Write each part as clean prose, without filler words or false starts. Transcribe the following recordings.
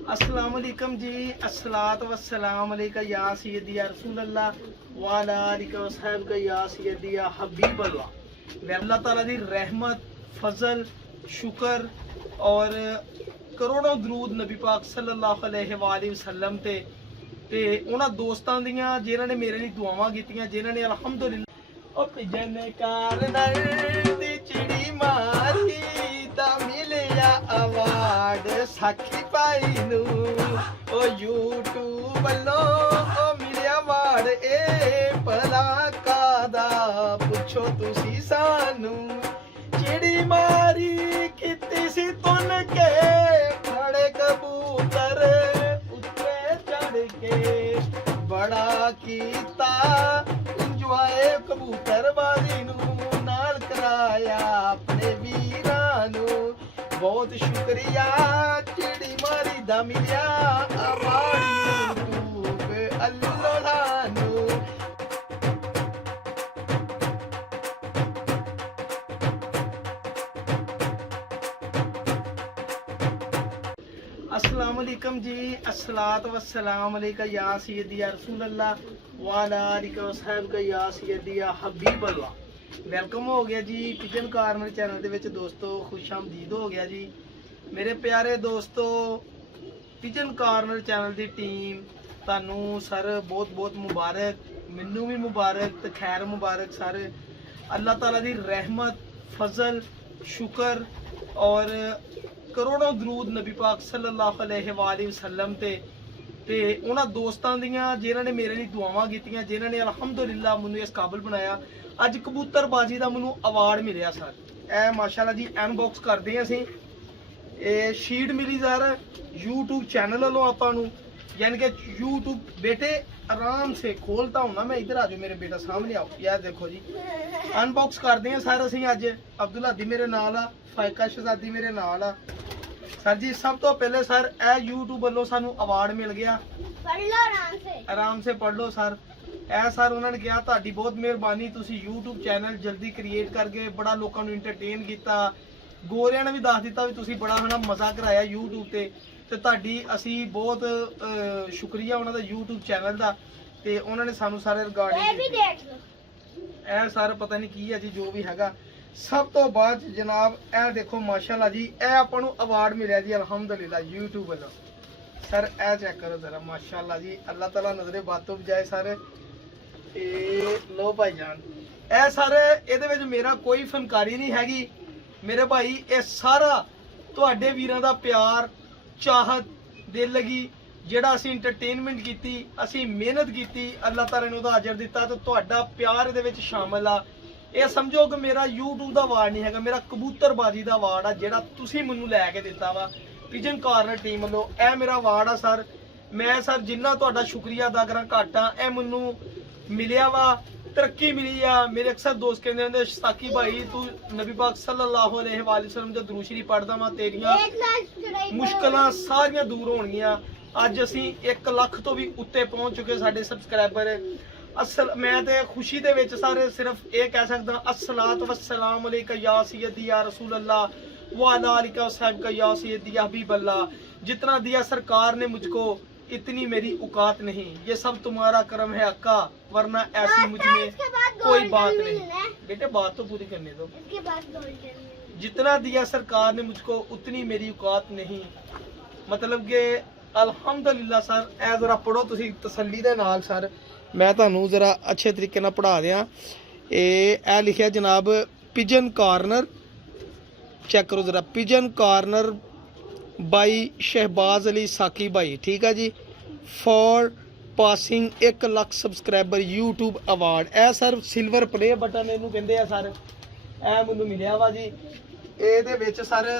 अस्सलाम वालेकुम जी। अस्सलातु वस्सलाम अलैका या सय्यदी या रसूल अल्लाह व अला आलिका व सहबिका या सय्यदी या हबीब अल्लाह। अल्लाह ताला दी रहमत, फजल, शुक्र और करोड़ों दरूद नबी पाक सल्लल्लाहु अलैहि वसल्लम ते उन्हां दोस्तां दियां जिन्हां ने मेरे लिए दुआवां कीतियां, जिन्हां ने अल्हम्दुलिल्लाह ओ पिजन कारनर दी चिड़ी मारी दा मिलिया अवार्ड साखी पाई नू ओ यूट्यूब ਵੱਲੋਂ ओ मिलिया अवार्ड ए भला कादा पुछो तुसी सानू चिड़ी मारी कीती सी तुन के बड़े कबूतर उत्ते चढ़ के बड़ा कीता इंजॉय कबूतरबाजी नू नाल कराया अपने वीरां नू बहुत शुक्रिया चिड़ी मारी दा मिलिया अवार्ड यूट्यूब अल्लाह सानू। अस्सलाम वालेकुम जी। अस्सलातु वस्सलाम अलैका या सय्यदी या रसूल अल्लाह व अला आलिका व सहबिका या सय्यदी या हबीब अल्लाह। वेलकम हो गया जी पिजन कार्नर चैनल दे विच दोस्तों, खुश आमदीद हो गया जी मेरे प्यारे दोस्तों। पिजन कार्नर चैनल दी टीम तानू सर बहुत बहुत मुबारक, मैनू भी मुबारक ते खैर मुबारक सर। अल्लाह ताला दी रहमत, फजल, शुक्र और करोड़ों दरूद नबी पाक सल्लल्लाहु अलैहि वसल्लम ते उन्हां दोस्तां दियां जिन्हां ने मेरे लिए दुआवां कीतियां, जिन्हां ने अल्हम्दुलिल्लाह मैनू इस काबिल बनाया। अज कबूतरबाजी का मैनू अवार्ड मिलिया सर। ए माशाल्लाह जी अनबॉक्स करते हैं असीं। ये शीट मिली सर यूट्यूब चैनल वालों आपां नू, यानी कि यूट्यूब बेटे आराम से खोलता हूँ ना मैं। इधर आ जाओ मेरे बेटा सामने आओ, यार देखो जी अनबॉक्स करते हैं सर असीं अज। अब्दुल हदी मेरे नाल आ, फायका शहजादी मेरे नाल आ सर जी। सब तो पहले सर ए यूट्यूब वालों सानू अवार्ड मिल गया, पढ़ लो आराम से पढ़ लो सर। ए सर उन्होंने कहा तुहाडी बहुत मेहरबानी, तुसी यूट्यूब चैनल जल्दी क्रिएट करके बड़ा लोगों को इंटरटेन किया। गोरियां ने भी दस दिता भी तुसी बड़ा है मजा कराया यूट्यूब ते तुहाडी असी बहुत शुक्रिया उन्हों का यूट्यूब चैनल का। ते उन्होंने सानू सारे रिगार्डिंग ए सर पता नहीं की है जी जो भी हैगा। सब तो बाद जनाब ए देखो माशाल्लाह जी ए आपां नू अवार्ड मिलिया जी अल्हम्दुलिल्लाह यूट्यूब वालों सर। ए चेक करो जरा माशाल्लाह जी, अल्लाह ताला नजरे बातों बजाए सर। लो भाई जान ए सर ਇਹਦੇ ਵਿੱਚ मेरा कोई फनकारी नहीं हैगी मेरे भाई। ਇਹ ਸਾਰਾ ਤੁਹਾਡੇ ਵੀਰਾਂ ਦਾ ਪਿਆਰ, ਚਾਹਤ, ਦਿਲ ਲਗੀ ਜਿਹੜਾ ਅਸੀਂ ਇੰਟਰਟੇਨਮੈਂਟ ਕੀਤੀ, ਅਸੀਂ ਮਿਹਨਤ ਕੀਤੀ, ਅੱਲਾਹ ਤਾਲਾ ਨੇ ਉਹਦਾ ਅਜਰ ਦਿੱਤਾ ਤੇ ਤੁਹਾਡਾ ਪਿਆਰ ਇਹਦੇ ਵਿੱਚ ਸ਼ਾਮਲ ਆ। ਇਹ ਸਮਝੋ ਕਿ ਮੇਰਾ YouTube ਦਾ ਅਵਾਰਡ ਨਹੀਂ ਹੈਗਾ, ਮੇਰਾ ਕਬੂਤਰਬਾਜੀ ਦਾ ਅਵਾਰਡ ਆ ਜਿਹੜਾ ਤੁਸੀਂ ਮੈਨੂੰ ਲੈ ਕੇ ਦਿੱਤਾ ਵਾ ਪਿਜਨ ਕਾਰਨਰ ਟੀਮ ਵੱਲੋਂ। ਇਹ ਮੇਰਾ ਅਵਾਰਡ ਆ ਸਰ। ਮੈਂ ਸਰ ਜਿੰਨਾ ਤੁਹਾਡਾ ਸ਼ੁਕਰੀਆ ਅਦਾ ਕਰਾਂ ਘੱਟ ਆ। ਇਹ ਮੈਨੂੰ मिलिया वा तरक्की मिली आ। मेरे अक्सर दोस्त कहते हैं साकी भाई तू नबी पाक सल्लल्लाहु अलैहि वसल्लम दा दुरूद शरीफ पढ़दा वा, तेरियां मुश्किलां सारियां दूर होणगियां। अज असीं 1 लाख तो भी उत्ते पहुंच चुके साडे सबसक्राइबर। असल मैं ते खुशी दे विच सारे सिर्फ ये कह सकदा अस्सलातु वस्सलाम अलैका या सय्यदी या रसूल अल्लाह व अला आलिका व सहबिका या सय्यदी या हबीब अल्लाह। जितना दिया सरकार ने मुझको इतनी मेरी औकात नहीं, ये सब तुम्हारा करम है अक्का, वरना ऐसी मुझ में कोई बात नहीं। बेटे बात तो पूरी करने दो। जितना दिया सरकार ने मुझको उतनी मेरी औकात नहीं। मतलब कि अल्हम्दुलिल्लाह सर। ए जरा पढ़ो तुसी तसल्ली दे नाल सर, मैं तुहानू जरा अच्छे तरीके नाल पढ़ा दियां। ए लिखिया जनाब पिजन कार्नर, चेक करो जरा pigeon corner by Shahbaz Ali Saqi भाई, ठीक है जी। For passing 1 lakh subscriber YouTube award. A sir silver play button इनू कहते हैं सर। ए मैनू मिलिया वा जी। ਇਹਦੇ ਵਿੱਚ सर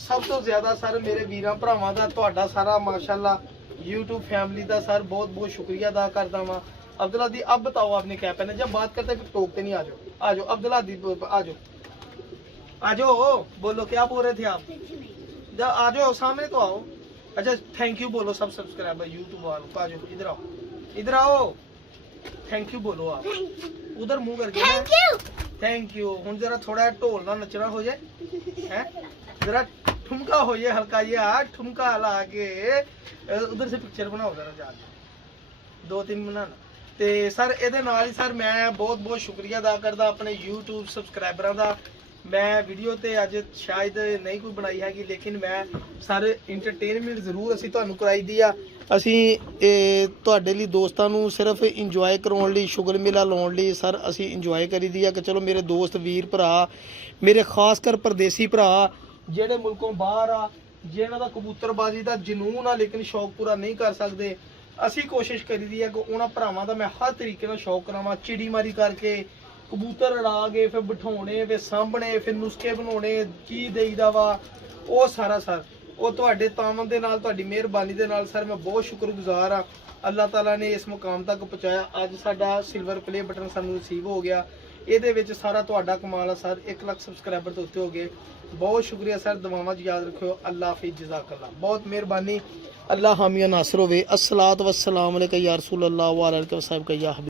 सब तो ज़्यादा सर मेरे वीरां भरावां दा तुहाडा सारा माशाल्लाह यूट्यूब फैमिली का सर बहुत बहुत शुक्रिया अदा करदा वां। अब्दुल हदी अब बताओ आपने क्या पहना, जब बात करते फिर टोकते नहीं। आ जाओ अब्दुल हदी आ जाओ बोलो क्या बोल रहे थे आप? आ जाओ सामने तो आओ। अच्छा थैंक यू बोलो सब सब्सक्राइबर यूट्यूब वालों को। आ जाओ इधर आओ, इधर आओ। थैंक यू बोलो आप, उधर मुंह करके थैंक यू। हुण जरा थोड़ा ढोल ना नचना हो जाए है, जरा ठुमका हो ये हल्का ये ठुमका ला के उधर से पिक्चर बनाओ जरा जाके 2-3 बनाना ਤੇ ਸਰ ਇਹਦੇ ਨਾਲ ਹੀ ਸਰ ਮੈਂ ਬਹੁਤ ਬਹੁਤ ਸ਼ੁਕਰੀਆ ਅਦਾ ਕਰਦਾ ਆਪਣੇ YouTube ਸਬਸਕ੍ਰਾਈਬਰਾਂ ਦਾ। ਮੈਂ ਵੀਡੀਓ ਤੇ ਅੱਜ ਸ਼ਾਇਦ ਨਹੀਂ ਕੋਈ ਬਣਾਈ ਹੈਗੀ, ਲੇਕਿਨ ਮੈਂ ਸਰ ਇੰਟਰਟੇਨਮੈਂਟ ਜ਼ਰੂਰ ਅਸੀਂ ਤੁਹਾਨੂੰ ਕਰਾਈ ਦੀ ਆ। ਅਸੀਂ ਤੁਹਾਡੇ ਲਈ ਦੋਸਤਾਂ ਨੂੰ ਸਿਰਫ ਇੰਜੋਏ ਕਰਾਉਣ ਲਈ, ਸ਼ੁਗਰ ਮੇਲਾ ਲਾਉਣ ਲਈ ਸਰ ਅਸੀਂ ਇੰਜੋਏ ਕਰੀਦੀ ਆ ਕਿ ਚਲੋ ਮੇਰੇ ਦੋਸਤ ਵੀਰ ਭਰਾ, ਮੇਰੇ ਖਾਸ ਕਰ ਪਰਦੇਸੀ ਭਰਾ ਜਿਹੜੇ ਮੁਲਕੋਂ ਬਾਹਰ ਆ, ਜਿਹਨਾਂ ਦਾ ਕਬੂਤਰਬਾਜ਼ੀ ਦਾ ਜਨੂਨ ਆ ਲੇਕਿਨ ਸ਼ੌਕ ਪੂਰਾ ਨਹੀਂ ਕਰ ਸਕਦੇ, ਅਸੀਂ ਕੋਸ਼ਿਸ਼ ਕਰੀਦੀ ਆ ਕਿ ਉਹਨਾਂ ਭਰਾਵਾਂ ਦਾ ਮੈਂ ਹਰ ਤਰੀਕੇ ਨਾਲ ਸ਼ੌਕ ਕਰਾਵਾਂ। ਚਿੜੀ ਮਾਰੀ ਕਰਕੇ ਕਬੂਤਰ ਉਡਾ ਕੇ ਫਿਰ ਬਿਠਾਉਣੇ, ਫਿਰ ਸਾਂਭਣੇ, ਫਿਰ ਨੁਸਖੇ ਬਣਾਉਣੇ, ਕੀ ਦੇਈਦਾ ਵਾ ਉਹ ਸਾਰਾ ਸਰ ਉਹ ਤੁਹਾਡੇ ਤਾਮਨ ਦੇ ਨਾਲ, ਤੁਹਾਡੀ ਮਿਹਰਬਾਨੀ ਦੇ ਨਾਲ ਸਰ ਮੈਂ ਬਹੁਤ ਸ਼ੁਕਰਗੁਜ਼ਾਰ ਆ। ਅੱਲਾਹ ਤਾਲਾ ਨੇ ਇਸ ਮੁਕਾਮ ਤੱਕ ਪਹੁੰਚਾਇਆ। ਅੱਜ ਸਾਡਾ ਸਿਲਵਰ ਪਲੇ ਬਟਨ ਸਾਨੂੰ ਰਿਸੀਵ ਹੋ ਗਿਆ, ਇਹਦੇ ਵਿੱਚ ਸਾਰਾ ਤੁਹਾਡਾ ਕਮਾਲ ਆ ਸਰ। 1 ਲੱਖ ਸਬਸਕ੍ਰਾਈਬਰ ਤੋਂ ਉੱਤੇ ਹੋ ਗਏ। बहुत शुक्रिया सर, दुआवां च याद रखियो। अल्लाह हाफिज़, जज़ाकल्लाह, बहुत मेहरबानी। अल्लाह हामिया नासर होवे। अस्सलातु वस्सलाम अलैका या रसूल अल्लाह व अलैका वसहबिका या हबीब।